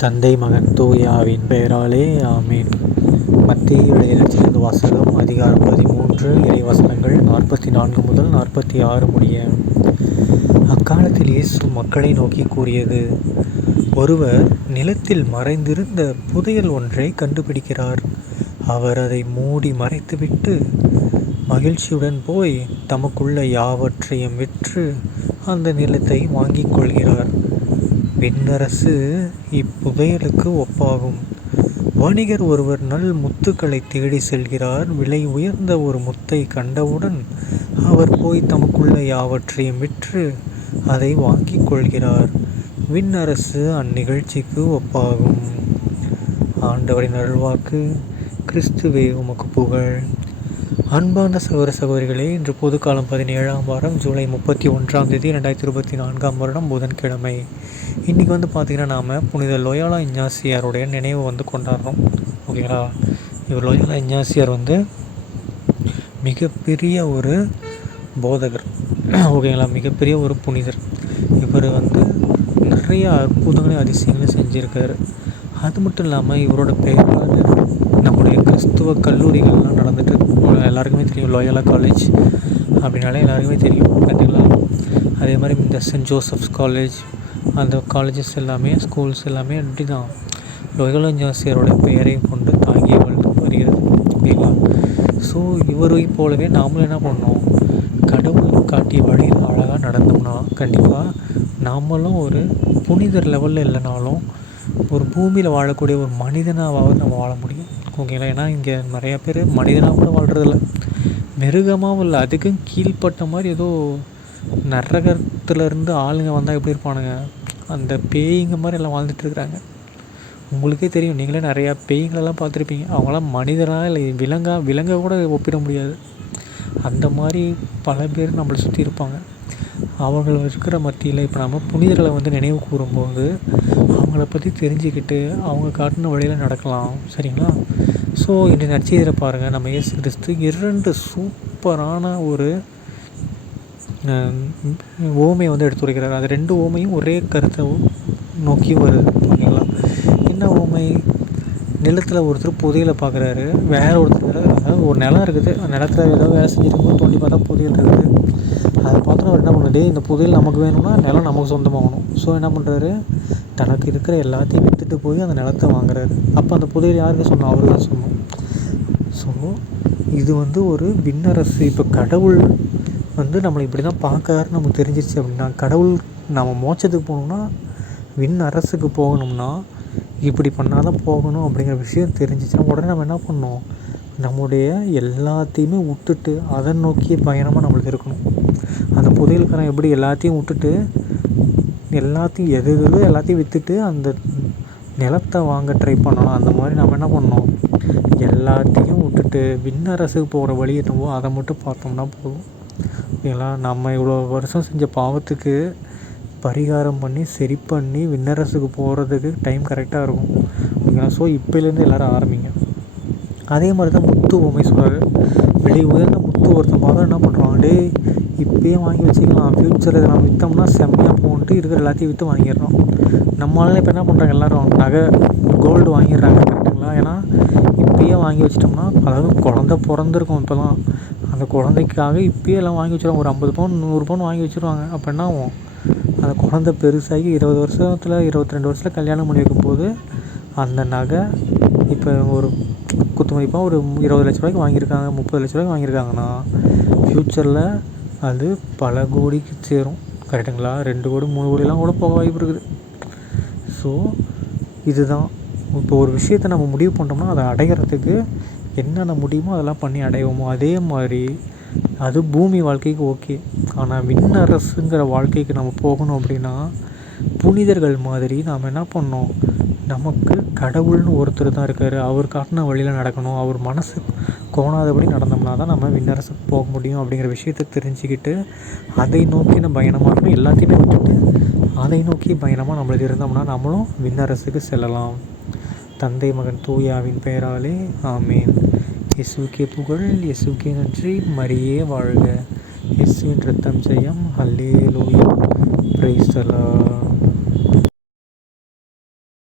தந்தை மகன் தூயாவின் பெயராலே ஆமீன். மத்திய எழுதினத்திலிருந்து வாசகம் அதிகாரம் பதிமூன்று இறைவசனங்கள் நாற்பத்தி நான்கு முதல் நாற்பத்தி ஆறு முடிய. அக்காலத்தில் இயேசு மக்களை நோக்கி கூறியது ஒருவர் நிலத்தில் மறைந்திருந்த புதையல் ஒன்றை கண்டுபிடிக்கிறார். அவர் அதை மூடி மறைத்துவிட்டு மகிழ்ச்சியுடன் போய் தமக்குள்ள யாவற்றையும் விற்று அந்த நிலத்தை வாங்கிக் கொள்கிறார். பெண்ணரசு இப்புதையலுக்கு ஒப்பாகும். வணிகர் ஒருவர் நல் முத்துக்களை தேடி செல்கிறார். விலை உயர்ந்த ஒரு முத்தை கண்டவுடன் அவர் போய் தமக்குள்ள யாவற்றையும் விற்று அதை வாங்கிக் கொள்கிறார். விண்ணரசு அந்நிகழ்ச்சிக்கு ஒப்பாகும். ஆண்டவரின் அருள்வாக்கு கிறிஸ்துவே உமக்கு புகழ். அன்பார்ந்த சகோதர சகோதரிகளே இன்று பொதுக்காலம் பதினேழாம் வாரம் ஜூலை முப்பத்தி ஒன்றாம் தேதி ரெண்டாயிரத்தி இருபத்தி நான்காம் வருடம் புதன்கிழமை. இன்றைக்கி வந்து பார்த்திங்கன்னா நாம் புனித லொயாலா இஞ்ஞாசியாருடைய நினைவு வந்து கொண்டாடுறோம். ஓகேங்களா? இவர் லொயாலா இஞ்ஞாசியார் வந்து மிகப்பெரிய ஒரு போதகர். ஓகேங்களா? மிகப்பெரிய ஒரு புனிதர். இவர் வந்து நிறைய அற்புதங்களையும் அதிசயங்களையும் செஞ்சுருக்காரு. அது மட்டும் இல்லாமல் இவரோட பெயரால் நம்முடைய கிறிஸ்துவ கல்லூரிகள்லாம் நடந்துட்டு எல்லாருக்குமே தெரியும் லோயலா காலேஜ் அப்படின்னாலே எல்லாருக்குமே தெரியும் கண்டிப்பாக அதே மாதிரி இந்த சென்ட் ஜோசப்ஸ் காலேஜ் அந்த காலேஜஸ் எல்லாமே ஸ்கூல்ஸ் எல்லாமே அப்படி தான் லோயலா ஜாசியரோட பெயரை கொண்டு தாங்கி வளர்ந்து வருகிறது ஓகேங்களா ஸோ இவரை போலவே நாமளும் என்ன பண்ணோம் கடவுள் காட்டிய வழியில் அழகாக நடந்தோம்னா கண்டிப்பாக நாமளும் ஒரு புனிதர் லெவலில் இல்லைனாலும் ஒரு பூமியில் வாழக்கூடிய ஒரு மனிதனாவது நம்ம வாழ முடியும். ஓகேங்களா? ஏன்னா இங்கே நிறையா பேர் மனிதனாக கூட வாழ்கிறதில்ல மிருகமாகவும் இல்லை அதுக்கும் கீழ்ப்பட்ட மாதிரி ஏதோ நரகத்துலேருந்து ஆளுங்க வந்தால் எப்படி இருப்பானுங்க? அந்த பேய்ங்க மாதிரி எல்லாம் வாழ்ந்துட்டுருக்குறாங்க உங்களுக்கே தெரியும் நீங்களே நிறையா பேய்களெல்லாம் பார்த்துருப்பீங்க. அவங்களாம் மனிதனாக இல்லை விலங்கா விலங்கை கூட ஒப்பிட முடியாது. அந்த மாதிரி பல பேர் நம்மளை சுற்றி இருப்பாங்க. அவர்கள் இருக்கிற மத்தியில் இப்போ நம்ம புனிதர்களை வந்து நினைவு கூறும்போது அவங்கள பற்றி தெரிஞ்சுக்கிட்டு அவங்க காட்டின வழியில் நடக்கலாம். சரிங்களா? ஸோ இன்று நற்செய்தியில் பாருங்கள் நம்ம இயேசு கிறிஸ்து இரண்டு சூப்பரான ஒரு ஓமையை வந்து எடுத்துரைக்கிறார். அது ரெண்டு ஓமையும் ஒரே கருத்தை நோக்கி வருது. ஓகேங்களா? என்ன ஓமை? நிலத்தில் ஒருத்தர் புதையலை பார்க்குறாரு வேற ஒருத்தர் அதாவது ஒரு நிலம் இருக்குது. அந்த நிலத்துல ஏதோ வேலை செஞ்சுருக்கும் தோண்டி பார்த்தா புதையல் இருக்குது. என்ன பண்ணணும் டேய் என்ன இந்த புதையல் நமக்கு வேணும்னா நிலம் நமக்கு சொந்தமாகணும். ஸோ என்ன பண்ணுறாரு தனக்கு இருக்கிற எல்லாத்தையும் விற்றுட்டு போய் அந்த நிலத்தை வாங்குறாரு. அப்போ அந்த புதையல் யாருக்கு சொன்னோம் அவர் தான் சொன்னோம். ஸோ இது வந்து ஒரு விண்ணரசு. இப்போ கடவுள் வந்து நம்மளை இப்படி தான் பார்க்காருன்னு நமக்கு தெரிஞ்சிருச்சு அப்படின்னா கடவுள் நம்ம மோட்சத்துக்கு போகணுன்னா விண் அரசுக்கு போகணும்னா இப்படி பண்ணால் தான் போகணும் அப்படிங்கிற விஷயம் தெரிஞ்சிச்சுன்னா உடனே நம்ம என்ன பண்ணணும்? நம்முடைய எல்லாத்தையுமே விட்டுட்டு அதை நோக்கி பயணமாக நம்மளுக்கு இருக்கணும். அந்த புதையல்காரன் எப்படி எல்லாத்தையும் விட்டுட்டு எல்லாத்தையும் எது எது எல்லாத்தையும் விற்றுட்டு அந்த நிலத்தை வாங்க ட்ரை பண்ணணும். அந்த மாதிரி நம்ம என்ன பண்ணணும்? எல்லாத்தையும் விட்டுட்டு விண்ணரசுக்கு போகிற வழி என்னவோ அதை மட்டும் பார்த்தோம்னா போதும். ஓகேங்களா நம்ம இவ்வளோ வருஷம் செஞ்ச பாவத்துக்கு பரிகாரம் பண்ணி சரி பண்ணி விண்ணரசுக்கு போகிறதுக்கு டைம் கரெக்டாக இருக்கும். ஓகேங்களா? ஸோ இப்போலேருந்து எல்லோரும் ஆரம்பிங்க. அதே மாதிரி தான் முத்து பொம்மை சொல்கிறாரு விலை உயர்ந்த முத்து ஒருத்தன் பார்த்தா என்ன பண்ணுறான் டே இப்போயே வாங்கி வச்சுக்கலாம். ஃப்யூச்சரில் நம்ம விற்றோம்னா செம்மையாக போன்ட்டு இருக்கிற எல்லாத்தையும் விற்று வாங்கிடுறோம் நம்மளால இப்போ என்ன பண்ணுறாங்க எல்லோரும்? நகை கோல்டு வாங்கிடுறாங்க கரெக்டுங்களா ஏன்னா இப்போயே வாங்கி வச்சிட்டோம்னா அதாவது குழந்த பிறந்திருக்கும் இப்போலாம் அந்த குழந்தைக்காக இப்போயே எல்லாம் வாங்கி வச்சுருவாங்க. ஒரு ஐம்பது பவுன் நூறு பவுன் வாங்கி வச்சுருவாங்க. அப்போ என்ன ஆகும்? அந்த குழந்த பெருசாகி இருபது வருஷத்தில் இருபத்தி ரெண்டு வருஷத்தில் கல்யாணம் பண்ணி வைக்கும்போது அந்த நகை இப்போ ஒரு குத்து மதிப்பாக ஒரு இருபது லட்ச ரூபாய்க்கு வாங்கியிருக்காங்க முப்பது லட்ச ரூபாய்க்கு வாங்கியிருக்காங்கன்னா ஃப்யூச்சரில் அது பல கோடிக்கு சேரும். கரெக்டுங்களா ரெண்டு கோடி மூணு கோடிலாம் கூட போக வாய்ப்பு இருக்குது. ஸோ இதுதான். இப்போ ஒரு விஷயத்தை நம்ம முடிவு பண்ணிட்டோம்னா அதை அடைகிறதுக்கு என்னென்ன முடியுமோ அதெல்லாம் பண்ணி அடைவோமோ அதே மாதிரி அது பூமி வாழ்க்கைக்கு ஓகே. ஆனால் விண்ணரசுங்கிற வாழ்க்கைக்கு நம்ம போகணும் அப்படின்னா புனிதர்கள் மாதிரி நாம் என்ன பண்ணோம் நமக்கு கடவுள்னு ஒருத்தர் தான் இருக்கார். அவர் காட்டின வழியில் நடக்கணும். அவர் மனசு கோணாதபடி நடந்தோம்னா தான் நம்ம விண்ணரசு போக முடியும் அப்படிங்கிற விஷயத்தை தெரிஞ்சுக்கிட்டு அதை நோக்கின பயணமாக இருக்கணும். எல்லாத்தையுமே விட்டுட்டு அதை நோக்கி பயணமாக நம்மளுக்கு இருந்தோம்னா நம்மளும் விண்ணரசுக்கு செல்லலாம். தந்தை மகன் தூயாவின் பெயராலே ஆமீன். இயேசுக்கே புகழ் இயேசுக்கே நன்றி. மரியே வாழ்க. இயேசுவின் ரத்தம் ஜெயம். அல்லே லூயா பிரைஸ்தலா